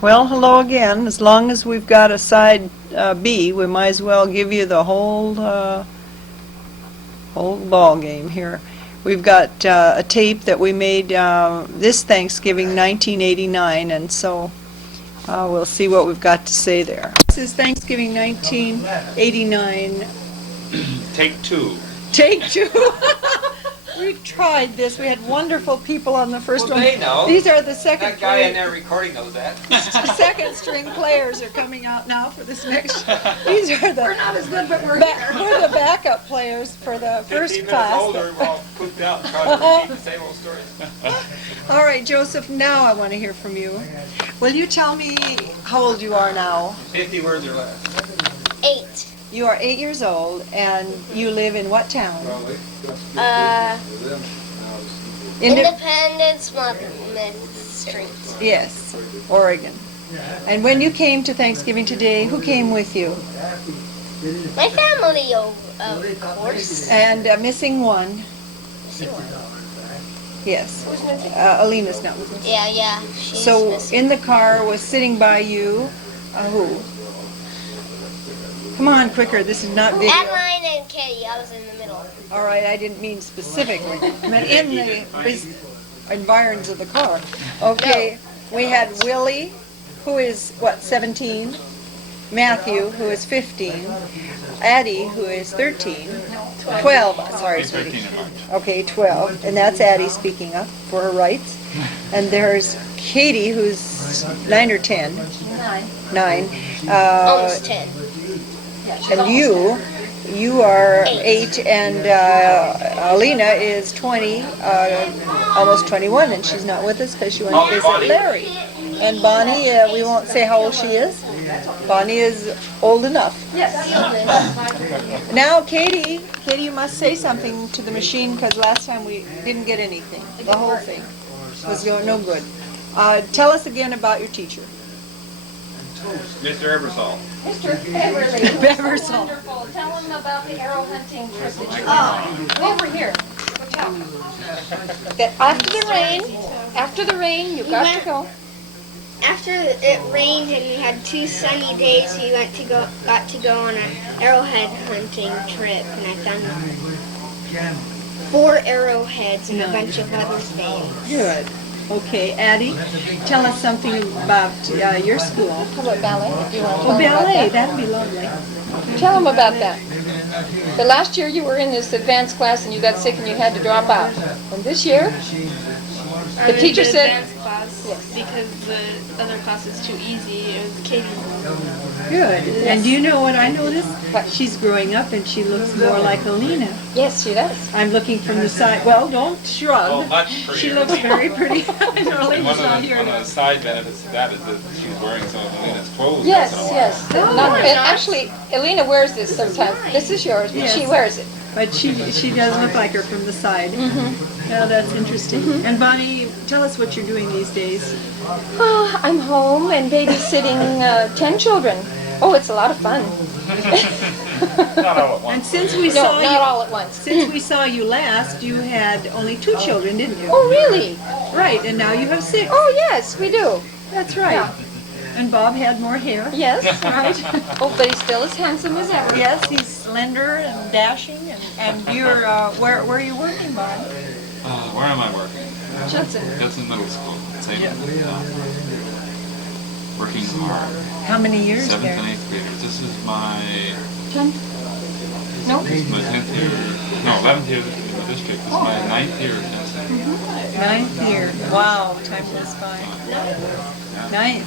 Well, hello again. As long as we've got a side B, we might as well give you the whole ball game here. We've got a tape that we made this Thanksgiving, 1989, and so we'll see what we've got to say there. This is Thanksgiving 1989. Take two. Take two. We've tried this. We had wonderful people on the first one. They know. These are the second That guy in there recording knows that. second string players are coming out now for this next. These are the We're not as good, but we're we're the backup players for the first 15 minutes class. older, we're all pooped out and trying to repeat the same old stories. All right, Joseph. Now I want to hear from you. Will you tell me how old you are now? 50 words or less. 8. You are 8 years old, and you live in what town? Independence Monmouth Street. Yes, Oregon. And when you came to Thanksgiving today, who came with you? My family, of course. And missing one. Yes. Who's missing? Alina's not with us. Yeah, she's So missing. in the car was sitting by you, who? Come on, quicker. This is not video. Adeline and Katie, I was in the middle. All right, I didn't mean specifically. I meant in the environs of the car. Okay, we had Willie, who is, 17? Matthew, who is 15. Addie, who is 13. 12, sorry, He's 13 sweetie. in March. Okay, 12, and that's Addie speaking up for her rights. And there's Katie, who's 9 or 10. 9. Almost 10. And you are 8, and Alina is 20, almost 21, and she's not with us because she went to visit Larry. And Bonnie, we won't say how old she is. Bonnie is old enough. Yes. Now, Katie, you must say something to the machine because last time we didn't get anything. The whole thing was no good. Tell us again about your teacher. Mr. Ebersol. Mr. Beverly. Beversall. Wonderful. Tell him about the arrow hunting trip that you went on. Over here. Go tell him. That after the rain, you got to go. After it rained and we had 2 sunny days, we got to go on an arrowhead hunting trip, and I found 4 arrowheads and a bunch of other things. Good. Okay, Addie, tell us something about your school. How about ballet? Do you want to Oh, tell them about ballet, that? that'd be lovely. Tell them about that. The last year you were in this advanced class and you got sick and you had to drop out. And this year, the teacher said, advanced class because the other class is too easy. It was Katie. Good. And do you know what I noticed? What? She's growing up and she looks more like Alina. yes, she does. I'm looking from the side. Well, don't shrug. Oh, much prettier. She looks very pretty. I know And Alina's not here. one of the side benefits of that is that she's wearing some of Alina's clothes. Yes, once in a while. yes. And actually, Elena wears this sometimes. This is yours, but she Yes. wears it. But she does look like her from the side. Oh, that's interesting. And Bonnie, tell us what you're doing these days. I'm home and babysitting 10 children. Oh, it's a lot of fun. Not all at And once. since we No, saw not you, all at once. since we saw you last, you had only 2 children, didn't you? Oh, really? Right, and now you have 6. Oh, yes, we do. That's right. Yeah. And Bob had more hair. Yes. Right. Oh, but he's still as handsome as ever. Yes, he's slender and dashing. And you're where are you working, Bob? Where am I working? Judson. Judson Middle School. Same. Working hard. How many years 7th there? and 8th graders. This is my 10? No? this is my 10th year. No, 11th year in the district. This is my 9th year at Judson. 9th year. Wow, time goes by. 9th.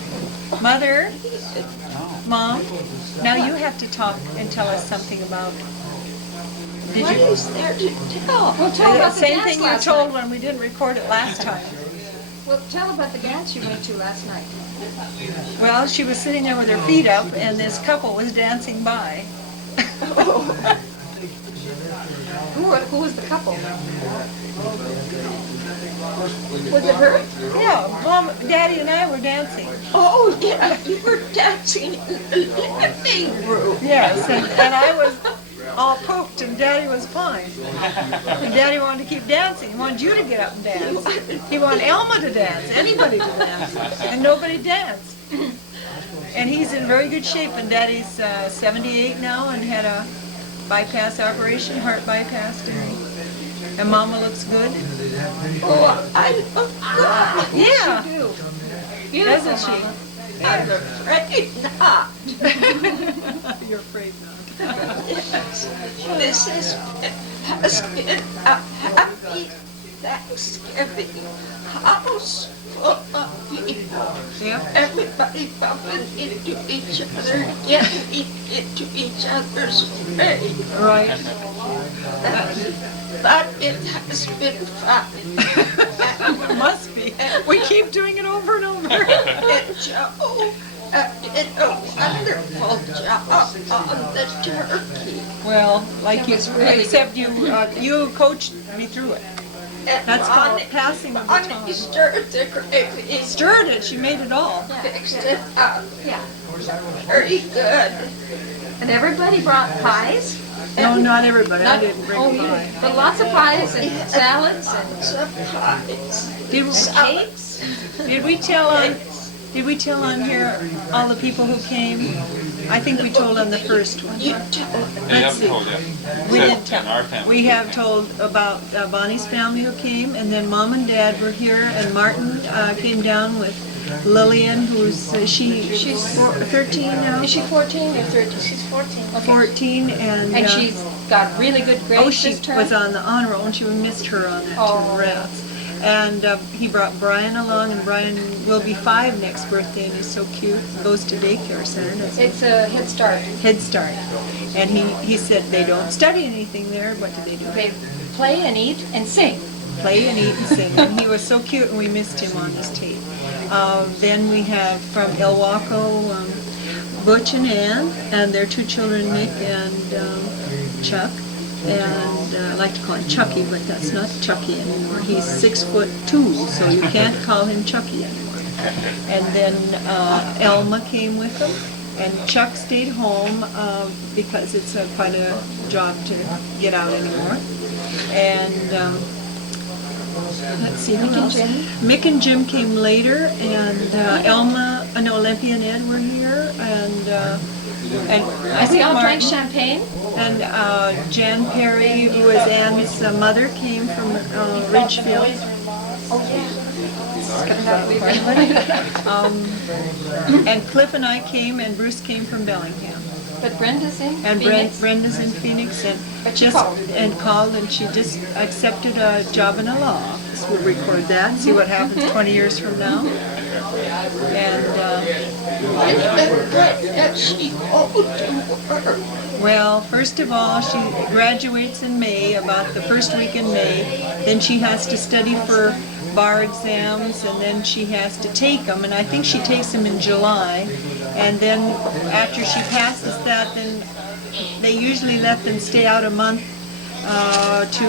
Mother, Mom, now you have to talk and tell us something about. Did What you? is there to tell? Well, tell about the Same dance thing you last told night. when we didn't record it last time. Well, tell about the dance you went to last night. Well, she was sitting there with her feet up, and this couple was dancing by. Who was the couple? Was it her? Yeah, Mom, Daddy, and I were dancing. Oh, yeah, you were dancing in the living room. Yes, and I was all pooped, and Daddy was fine. And Daddy wanted to keep dancing. He wanted you to get up and dance. He wanted Elma to dance, anybody to dance, and nobody danced. And he's in very good shape, and Daddy's 78 now and had a bypass operation, heart bypass, and Mama looks good. Oh, I look good. Yeah, You doesn't she? I'm afraid not. You're afraid not. This has been a happy Thanksgiving. House full of people. Yeah. Everybody bumping into each other, getting into each other's way. Right. But it has been fun. Must be. We keep doing it over and over. And Joe did a wonderful job on the turkey. Well, like you, was really except you coached me through it. And That's called Bonnie- passing of the Bonnie baton. stirred the gravy, Stirred it. She made it all. fixed it up. Very good. And everybody brought pies? No, not everybody. I didn't Oh, bring you- pie. But lots of pies and salads and Lots of pies. Did we, cakes. did we tell on here all the people who came? I think we told on the first one. You told They Let's haven't see. told yet. We Except did tell. in our family. We have told about Bonnie's family who came, and then Mom and Dad were here, and Martin came down with Lillian, who's she's 13 now. Is she 14 or 13? She's 14. 14, and And she's got really good grades oh, she this term? was on the honor roll, and she missed her on that Oh. two rats. And he brought Brian along, and Brian will be 5 next birthday, and he's so cute. Goes to daycare center. That's It's a Head Start. Head Start. And he said they don't study anything there. What do they do? They play and eat and sing. Play and eat and sing. And he was so cute, and we missed him on this tape. Then we have from El Waco, Butch and Ann, and their 2 children, Nick and Chuck. And I like to call him Chucky, but that's not Chucky anymore. He's 6'2", so you can't call him Chucky anymore. And then Elma came with them, and Chuck stayed home because it's quite a job to get out anymore. And let's see, who else? Mick and Jim came later, and Elma, Olympia and Ed were here, and I And we think all drank Martin. champagne. And Jan Perry, who was Ann's mother, came from Ridgefield. And Cliff and I came, and Bruce came from Bellingham. But Brenda's in And Phoenix. Brenda's in Phoenix, and But she just called. and she just accepted a job in a law office. We'll record that, see what happens 20 years from now. And And she owed to her. well, first of all, she graduates in May, about the first week in May. Then she has to study for bar exams, and then she has to take them, and I think she takes them in July. And then after she passes that, then they usually let them stay out a month to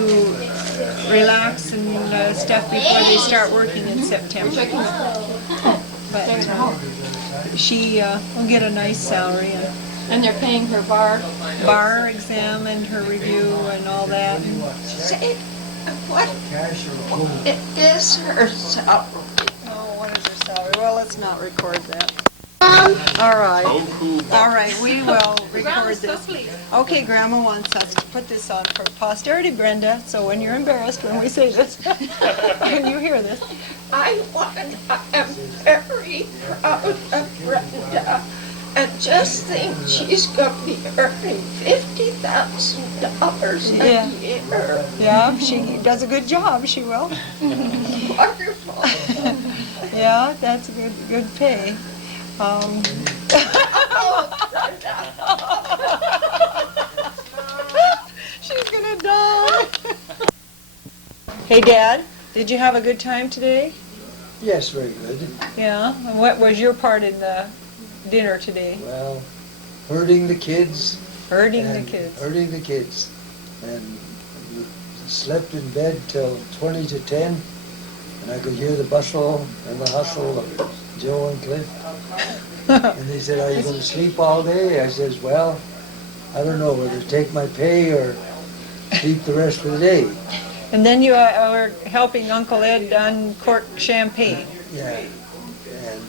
relax and stuff before they start working in September. But she will get a nice salary And they're paying her bar. and bar exam and her review and all that. And Say, what is her salary? oh, what is her salary? Well, let's not record that. All right. Oh, cool. All right, we will record Grandma's so this. pleased. Okay, Grandma wants us to put this on for posterity, Brenda, so when you're embarrassed when we say this, when you hear this. I am very proud of Brenda. And just think she's going to be earning $50,000 a Yeah. year. Yeah, if she does a good job, she will. Wonderful. Yeah, that's good pay. She's gonna die. Hey, Dad, did you have a good time today? Yes, very good. Yeah. And what was your part in the dinner today? Well, herding the kids. Herding the and kids. Herding the kids. And slept in bed till 20 to 10. And I could hear the bustle and the hustle of Joe and Cliff. And they said, are you going to sleep all day? I says, well, I don't know whether to take my pay or sleep the rest of the day. And then you were helping Uncle Ed uncork champagne. Yeah. And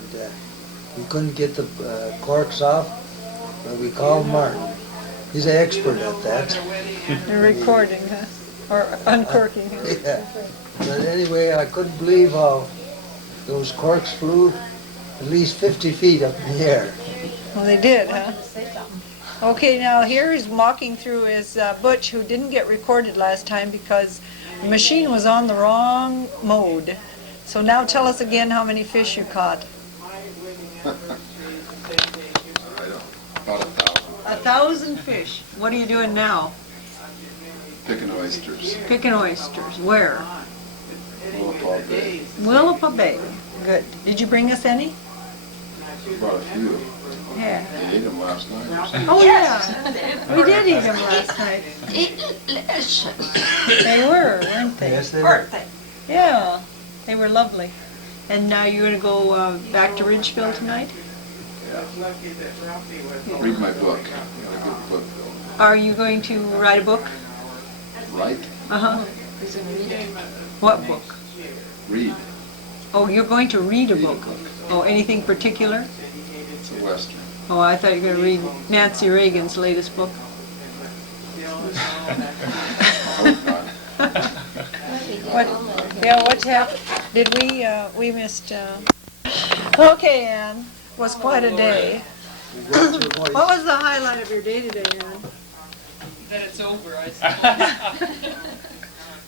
we couldn't get the corks off, but we called Martin. He's an expert at that. You're recording, huh? Or uncorking, huh? Yeah. But anyway, I couldn't believe how those corks flew at least 50 feet up in the air. Well, they did, huh? Okay, now here he's walking through is Butch, who didn't get recorded last time because the machine was on the wrong mode. So now tell us again how many fish you caught. About 1,000. 1,000 fish. What are you doing now? Picking oysters. Picking oysters. Where? Willapa Bay. Willapa Bay. Good. Did you bring us any? Brought a few. Yeah. They ate them last night or something. Oh, yeah. We did eat them last night. They were, weren't they? Yes, they were. Yeah, they were lovely. And now you're going to go back to Ridgeville tonight? Read my book. Got a good book though. Are you going to write a book? Right? Uh-huh. What book? Read. Oh, you're going to read a book. Oh, anything particular? It's a Western. Oh, I thought you were going to read Nancy Reagan's latest book. I hope not. What? Yeah, what's happened? Did we missed, okay, Ann, was quite a day. What was the highlight of your day today, Ann? That it's over, I suppose.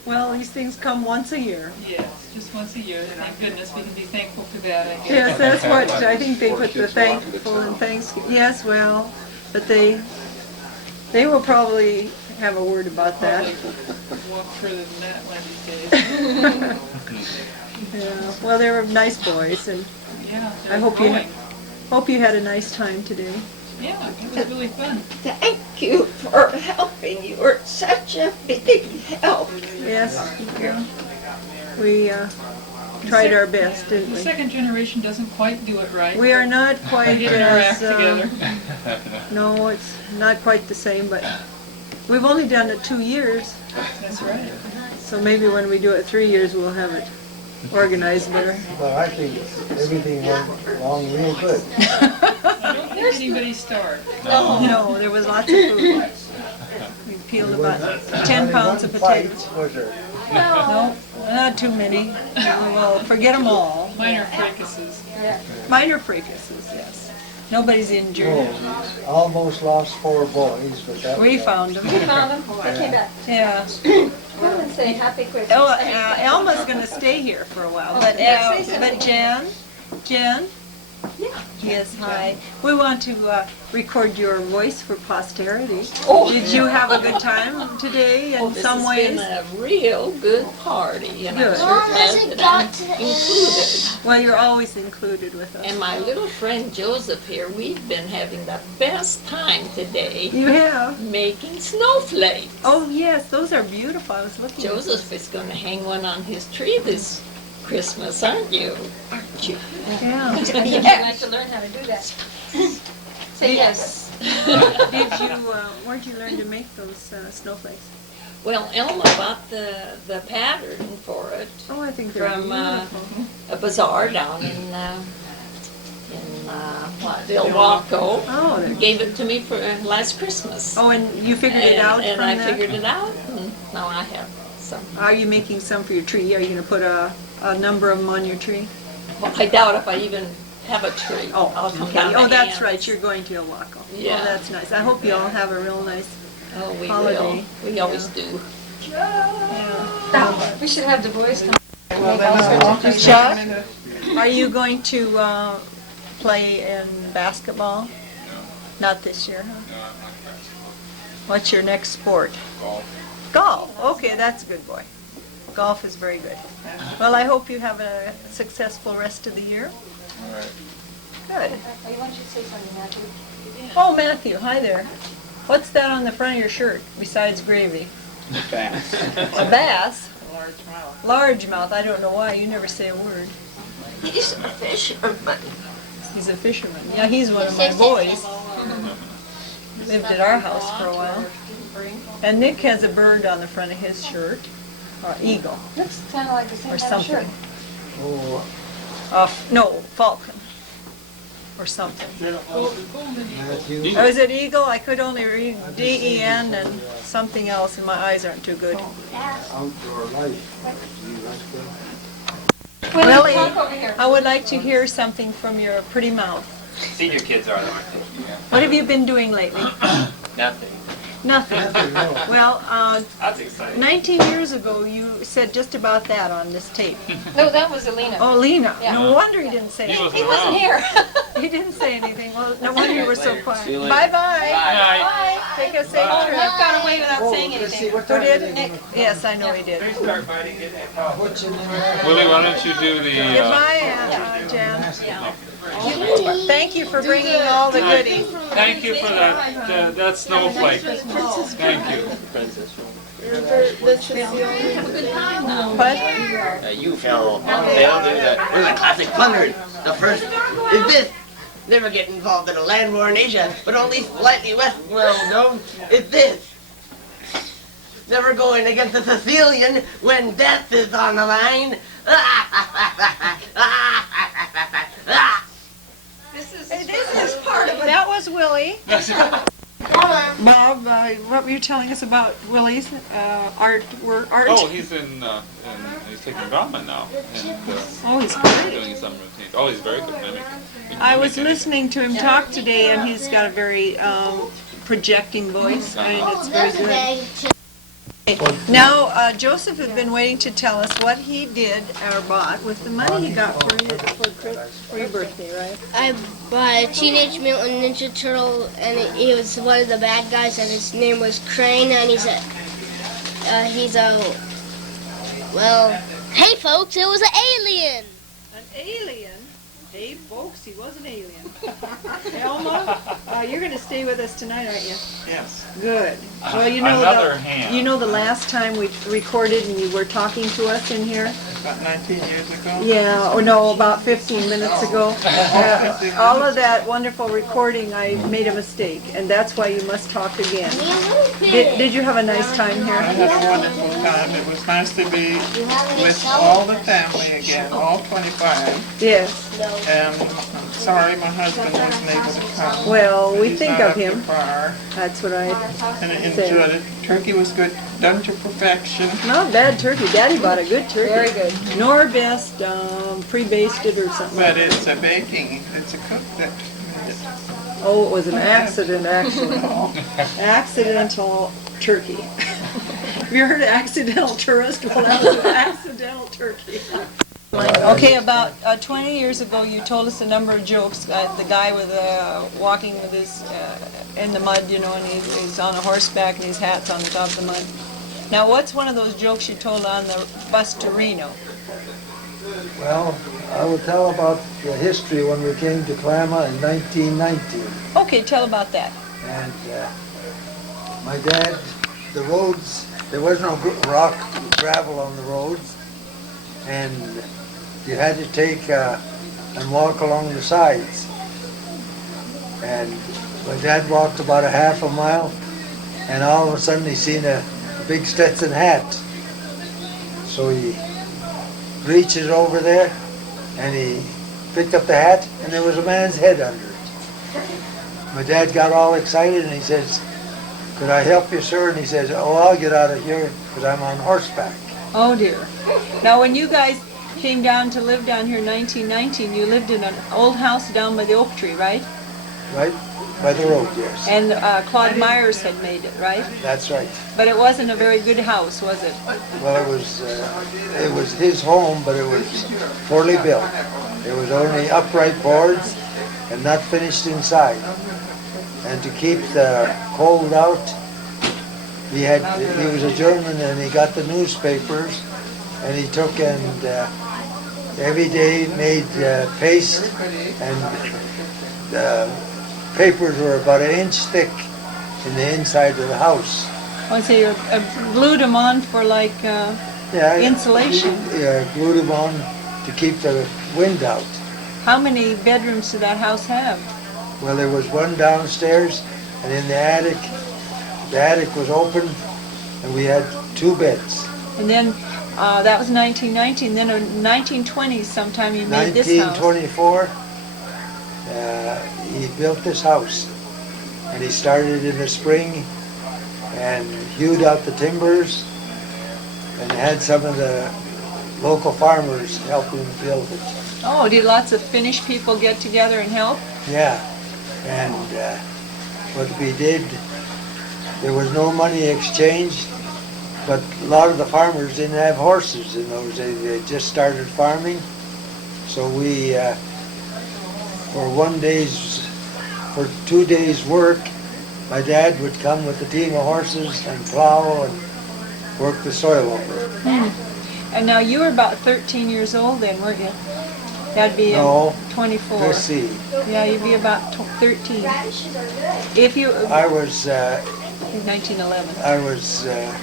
Well, these things come once a year. Yes, just once a year. Thank goodness we can be thankful for that, I guess. Yes, that's what, I think they put the thankful and Thanksgiving. Yes, well, but they will probably have a word about that. Walk further than that one of these days. Yeah, well, they were nice boys, and Yeah, I they're hope growing. you had a nice time today. Yeah, it was really fun. Thank you for helping. You were such a big help. Yes, we tried our best, didn't The we? second generation doesn't quite do it right. We are not We're quite getting our act as, together. no, it's not quite the same, but we've only done it 2 years, That's right. so maybe when we do it 3 years, we'll have it organized better. Well, I think everything went along real good. I don't think anybody starved. No, there was lots of food. We peeled about 10 pounds of potatoes. Fights, was there? No, not too many. Well, forget them all. Minor fracases. Minor fracases, yes. Nobody's injured. Oh, almost lost 4 boys, but that was... We found them. Found them? They came back. Yeah. Come and say happy Christmas. Oh, Elma's gonna stay here for a while, but Jen? Yeah. Yes, hi. We want to record your voice for posterity. Oh. Did you have a good time today in some ways? This has been a real good party, and I'm Good. sure Mom glad hasn't that got I'm to the included. Well, you're always included with us. And my little friend Joseph here, we've been having the best time today You have? making snowflakes. Oh, yes, those are beautiful. I was looking at Joseph is going to hang one on his tree this Christmas, aren't you? Aren't you? them. Yeah. I'd like to learn how to do that. Say yes. Did you, where'd you learn to make those snowflakes? Well, Elma bought the pattern for it Oh, I think they're from beautiful. a bazaar down in Ilwaco. Oh, they're Gave it to me for last Christmas. Oh, and you figured it out and from I that? figured it out, and now I have some. Are you making some for your tree? Are you going to put a number of them on your tree? Well, I doubt if I even have a tree. Oh, I'll come okay. down Oh, to that's Ann's. right. You're going to Ilwaco. Yeah. Oh, that's nice. I hope you all have a real nice. Oh, we holiday. will. We always do. We should have the boys come. Chuck, are you going to play in basketball? No, Not this year, huh? no, I'm not practicing. What's your next sport? Golf. Golf. Okay, that's a good boy. Golf is very good. Well, I hope you have a successful rest of the year. All right. Good. I want you to say something, Matthew. Oh, Matthew, hi there. What's that on the front of your shirt besides gravy? Bass. A bass? Largemouth. Largemouth. I don't know why. You never say a word. He's a fisherman. He's a fisherman. Yeah, he's one of my boys. Lived at our house for a while. And Nick has a bird on the front of his shirt. Eagle Looks kind of like the same or type of shirt. something. Oh, No, falcon. or something. Matthew. Or is it Eagle? I could only read D-E-N and something else, and my eyes aren't too good. Outdoor life. Willie, I would like to hear something from your pretty mouth. Senior kids are though, I think. What have you been doing lately? Nothing. Nothing. Well, That's exciting. 19 years ago, you said just about that on this tape. No, that was Alina. Oh, Lena. Yeah. No wonder he didn't say He anything. wasn't He wasn't around. here. He didn't say anything. Well, no wonder you were so quiet. See you later. Bye-bye. Bye. Take a safe Oh, trip. Nick got away without Oh, saying let's see, anything. what Who time did? are they Nick? gonna- Yes, I know he did. Start fighting, get that help. What's your name? Willie, why don't you do the, Goodbye, Jan. Thank you for bringing all the goodies. thank you for that, that snowflake. Thank you. But You fell failed in the classic 100. The first is this. Never get involved in a land war in Asia, but only slightly less well known is this. Never going against a Sicilian when death is on the line. this is part of it. That was Willie. Bob, what were you telling us about Willie's art? Oh, he's he's taking drama now, and Oh, he's great. doing some routines. Oh, he's very good mimic. He can I was mimic listening to him talk today, and he's got a very projecting voice. I mean, it's very good. Now, Joseph has been waiting to tell us what he did or bought with the money he got for your birthday, right? I bought a Teenage Mutant Ninja Turtle, and he was one of the bad guys, and his name was Crane, and he's a, well, hey folks, it was an alien. An alien? Hey, folks, he was an alien. Elma, you're going to stay with us tonight, aren't you? Yes. Good. Well, you know Another hand. You know the last time we recorded and you were talking to us in here? About 19 years ago. Yeah, or no, about 15 minutes ago. All of that wonderful recording, I made a mistake, and that's why you must talk again. Did you have a nice time I here? had a wonderful time. It was nice to be with all the family again, all 25. Yes. And I'm sorry my husband wasn't able to come. Well, we He's think not of up to him. par. That's what I And I say. enjoyed it. Turkey was good, done to perfection. Not bad turkey. Daddy bought a good turkey. Very good. Nor best pre-basted or something like But that. it's a baking, it's a cook that made it. Oh, it was an accident, actually. Accidental turkey. Have you heard of accidental tourist? Well, that was an accidental turkey. Okay, about 20 years ago, you told us a number of jokes. The guy with walking with his in the mud, you know, and he's on a horseback and his hat's on the top of the mud. Now, what's one of those jokes you told on the bus to Reno? Well, I will tell about the history when we came to Kalama in 1919. Okay, tell about that. And my dad, the roads, there was no rock, gravel on the roads, and you had to take and walk along the sides. And my dad walked about a half a mile, and all of a sudden he seen a big Stetson hat. So he reaches over there, and he picked up the hat, and there was a man's head under it. My dad got all excited, and he says, "Could I help you, sir?" And he says, "Oh, I'll get out of here, because I'm on horseback." Oh, dear. Now, when you guys came down to live down here in 1919, you lived in an old house down by the oak tree, right? Right by the road, yes. And Claude Myers had made it, right? That's right. But it wasn't a very good house, was it? Well, it was his home, but it was poorly built. It was only upright boards and not finished inside. And to keep the cold out, he was a German, and he got the newspapers, and he took and every day made paste, and the papers were about an inch thick in the inside of the house. Oh, so you glued them on for like insulation. Yeah, glued them on to keep the wind out. How many bedrooms did that house have? Well, there was one downstairs, and in the attic was open, and we had 2 beds. And then that was 1919. Then in 1920s sometime you made this house. 1924, he built this house. And he started in the spring and hewed out the timbers and had some of the local farmers help him build it. Oh, did lots of Finnish people get together and help? Yeah, and what we did, there was no money exchanged, but a lot of the farmers didn't have horses in those days. They just started farming. So we, for 2 days' work, my dad would come with a team of horses and plow and work the soil over. And now you were about 13 years old then, weren't you? That'd be No. 24. Let's see. Yeah, you'd be about 13. If you, I was 1911.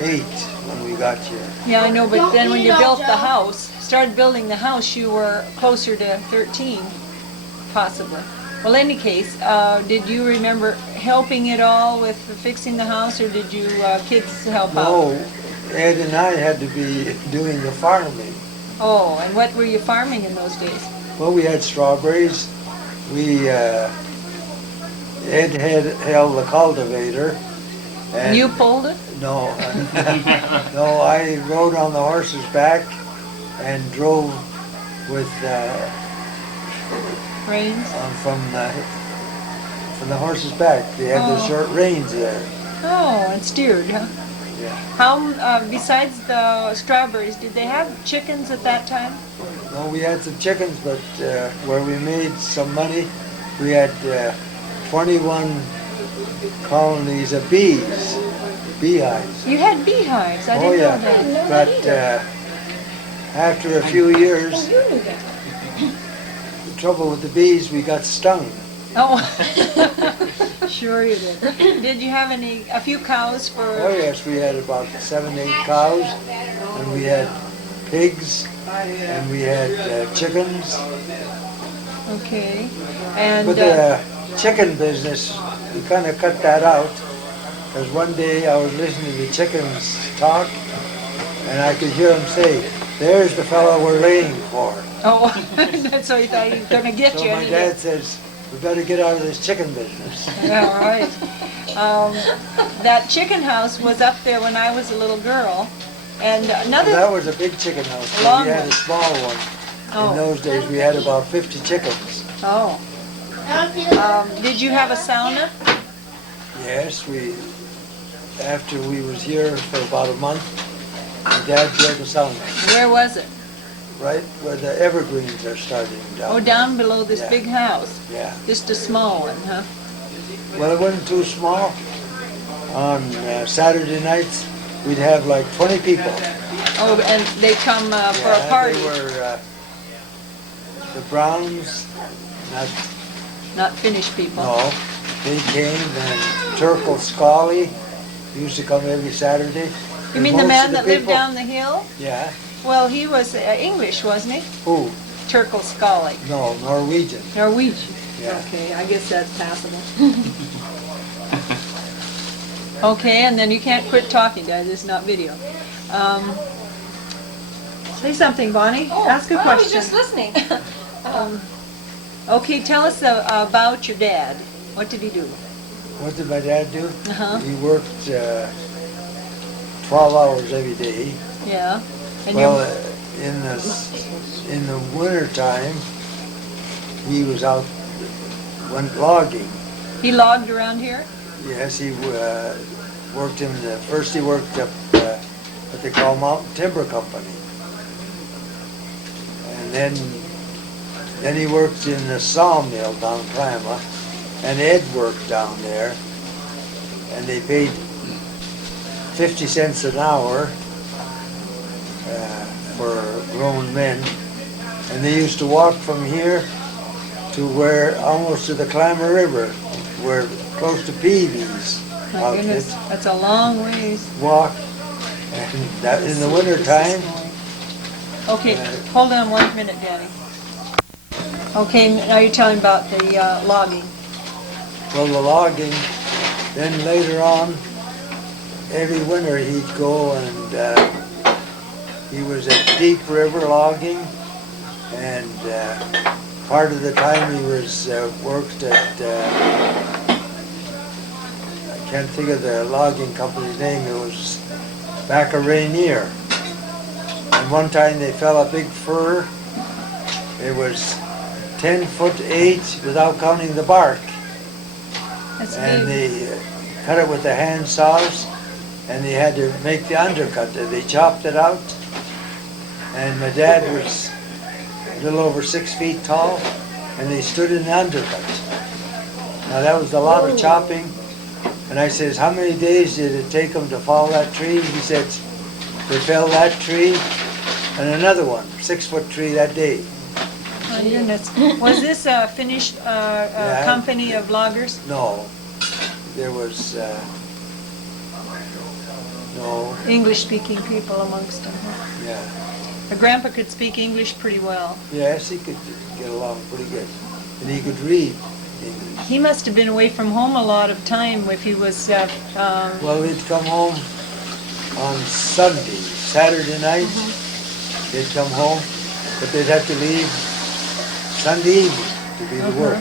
8 when we got here. Yeah, I know, but then when you built the house, started building the house, you were closer to 13, possibly. Well, in any case, did you remember helping at all with fixing the house, or did you kids help out? No, Ed and I had to be doing the farming. Oh, and what were you farming in those days? Well, we had strawberries. Ed held the cultivator. And You pulled it? No, no, I rode on the horse's back and drove with Reins? from the horse's back. They had the Oh. short reins there. Oh, and steered, huh? Yeah. How, besides the strawberries, did they have chickens at that time? No, we had some chickens, but where we made some money, we had 21 colonies of bees, beehives. You had beehives, I Oh didn't yeah, know that. but after a few years, You knew that. the trouble with the bees, we got stung. Oh, sure you did. Did you have a few cows for? Oh yes, we had about 7, 8 cows, and we had pigs, and we had chickens. Okay, and But the chicken business, we kind of cut that out, because one day I was listening to the chickens talk, and I could hear them say, "There's the fellow we're laying for." oh, that's why you thought he was going to get So you. my dad says, "We better get out of this chicken business." All right. That chicken house was up there when I was a little girl, and another. That was a big chicken house, but Long we had one. a small one. Oh. In those days, we had about 50 chickens. Oh. Did you have a sauna? Yes, after we was here for about a month, my dad built a sauna, Where was it? right where the evergreens are starting down. Oh, down below this Yeah. big house. Yeah. Just a small one, huh? Well, it wasn't too small. On Saturday nights, we'd have like 20 people. Oh, and they come for a party, They were the Browns, not Finnish people. no, they came, and Turkle Scully used to come every Saturday. You mean the man that lived down the hill? Yeah. Well, he was English, wasn't he? Who? Turkle Scully. No, Norwegian. Norwegian. Yeah. Okay, I guess that's passable. Okay, and then you can't quit talking, guys. It's not video. Say something, Bonnie. Ask a I was question. just listening. Okay, tell us about your dad. What did he do? What did my dad do? Uh-huh. He worked 12 hours every day. Yeah. And Well, you in the winter time, he was out, went logging. he logged around here? Yes, he worked first he worked up what they call Mountain Timber Company. And then he worked in the sawmill down in Kalama, and Ed worked down there, and they paid 50 cents an hour for grown men, and they used to walk from here to almost to the Kalama River, where close to Peavy's My goodness, outfit, that's a long ways. walk, and that in the winter time. Okay, hold on 1 minute, Danny. Okay, now you're telling about the logging. Well, the logging, then later on, every winter he'd go and he was at Deep River logging, and part of the time he was worked at, I can't think of the logging company's name, it was back of Rainier. And one time they fell a big fir, it was 10'8" without counting the bark. That's And big. they cut it with the hand saws, and they had to make the undercut. They chopped it out, and my dad was a little over 6 feet tall, and they stood in the undercut. Now that was a lot of chopping, and I says, how many days did it take them to fall that tree? He said, they fell that tree and another one, 6-foot tree that day. My goodness. Was this a Finnish company of loggers? No, there was, no, English-speaking people amongst them. Huh? yeah. My grandpa could speak English pretty well. Yes, he could get along pretty good. And he could read English. He must have been away from home a lot of time if he was, Well, he'd come home on Sunday, Saturday night, they'd come home, but they'd have to leave Sunday evening to do the work.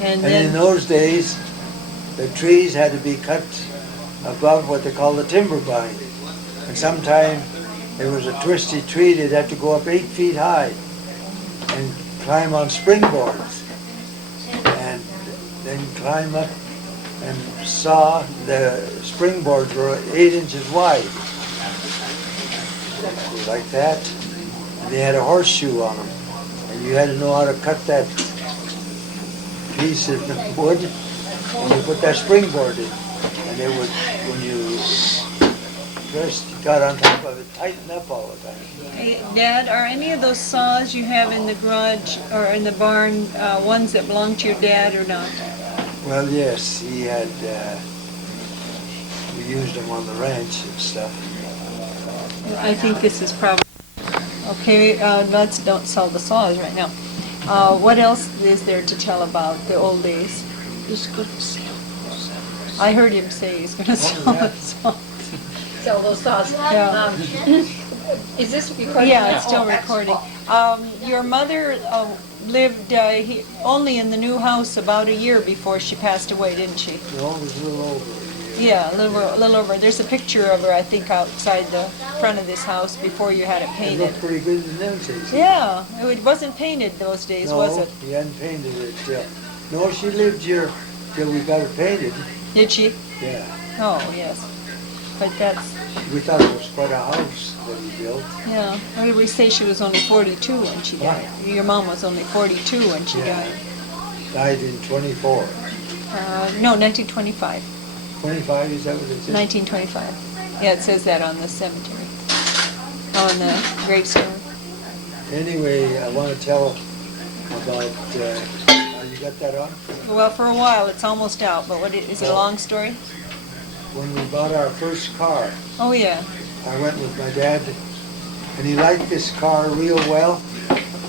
and And in then, those days, the trees had to be cut above what they call the timber vine. And sometime it was a twisty tree, they'd have to go up 8 feet high and climb on springboards. And then climb up and saw the springboards were 8 inches wide. Like that. And they had a horseshoe on them. And you had to know how to cut that piece of wood and you put that springboard in. And it would, when you first got on top of it, tighten up all the time. Hey, Dad, are any of those saws you have in the garage or in the barn ones that belong to your dad or not? Well, yes, he had, we used them on the ranch and stuff. I think this is probably, okay, don't sell the saws right now. What else is there to tell about the old days? He's going to sell. I heard him say he's going to sell the saws. Sell those saws. Yeah. Is this recording? Yeah, it's still Oh, that's- recording. Your mother lived only in the new house about a year before she passed away, didn't she? No, it was a little over. Yeah, a little over. There's a picture of her, I think, outside the front of this house before you had it It painted. looked pretty good in them days. Yeah, it wasn't painted those days, was it? No, he hadn't painted it till. No, she lived here till we got it painted. Did she? Yeah. Oh, yes. But that's, We thought it was quite a house that he built. yeah. We say she was only 42 when she died. Your mom was only 42 when she Yeah. died. Died in 24. No, 1925. 25, is that what it says? 1925. Yeah, it says that on the cemetery. On the gravestone. Anyway, I want to tell about, you got that on? Well, for a while, it's almost out, but is it a long story? When we bought our first car, Oh, yeah. I went with my dad, and he liked this car real well,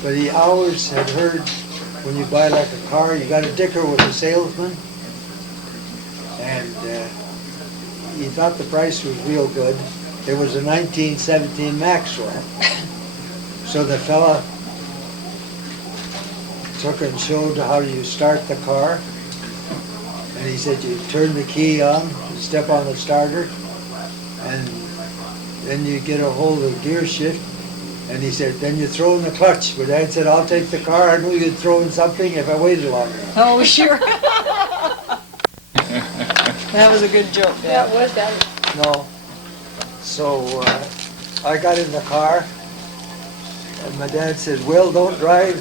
but he always had heard when you buy like a car, you got to dicker with the salesman. And he thought the price was real good. It was a 1917 Maxwell. So the fella took and showed how you start the car. And he said you turn the key on, you step on the starter, and then you get a hold of the gear shift. And he said, then you throw in the clutch. But Dad said, I'll take the car. I knew you'd throw in something if I waited long enough. Oh, sure. That was a good joke, Dad. That was that. No. So I got in the car, and my dad said, Will, don't drive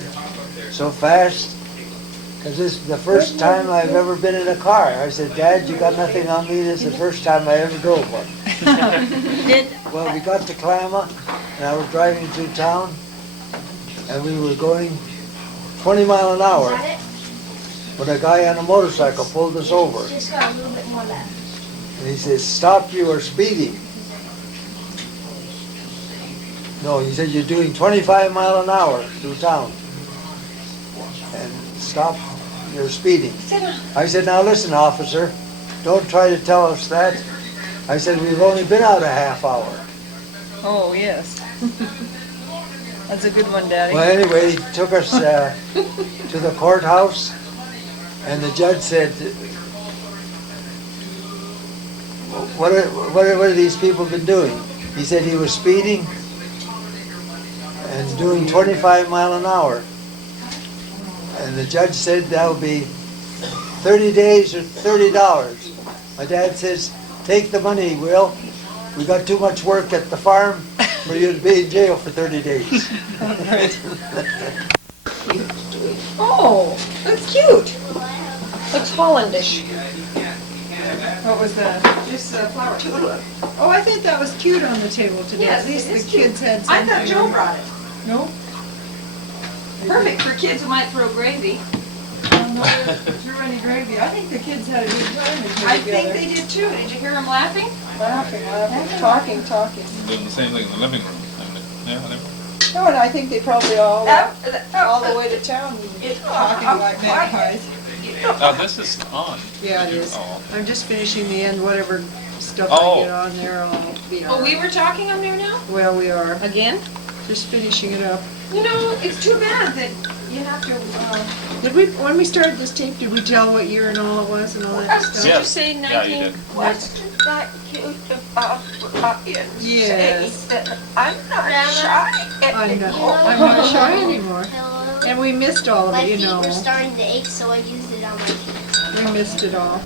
so fast, because this is the first time I've ever been in a car. I said, Dad, you got nothing on me. This is the first time I ever drove one. Well, we got to Kalama, and I was driving through town, and we were going 20 miles an hour when a guy on a motorcycle pulled us over. Just got a little bit more left. And he says, stop, you are speeding. No, he said, you're doing 25 miles an hour through town. And stop, you're speeding. I said, now listen, officer, don't try to tell us that. I said, we've only been out a half hour. Oh, yes. That's a good one, Daddy. Well, anyway, he took us to the courthouse, and the judge said, what are these people been doing? He said he was speeding and doing 25 mile an hour. And the judge said that would be 30 days or $30. My dad says, take the money, Will. We got too much work at the farm for you to be in jail for 30 days. Oh, that's cute. Looks Hollandish. What was that? This flower tulip. Oh, I think that was cute on the table today. Yes, At least it the is cute. kids had I something. thought Joe brought it. No? Perfect for kids who might throw gravy. Threw any gravy. I think the kids had a good time together. I think they did too. Did you hear them laughing? Laughing, talking. Doing the same thing in the living room. Yeah, No, and I think they probably all All the way to town talking like magpies. this is on. Yeah, it is. Oh. I'm just finishing the end, whatever stuff Oh. I get on there, I'll be on. Oh, we were talking on there now? Well, we are. Again? Just finishing it up. You know, it's too bad that you have to, When we started this tape, did we tell what year and all it was and all that stuff? did you say Yeah, you 19? did. Wasn't that cute about Ryan Yes. saying that I'm not shy I'm anymore? not shy anymore. Hello. And we missed all of My it, you feet know. were starting to ache, so I used it on my feet. We missed it all.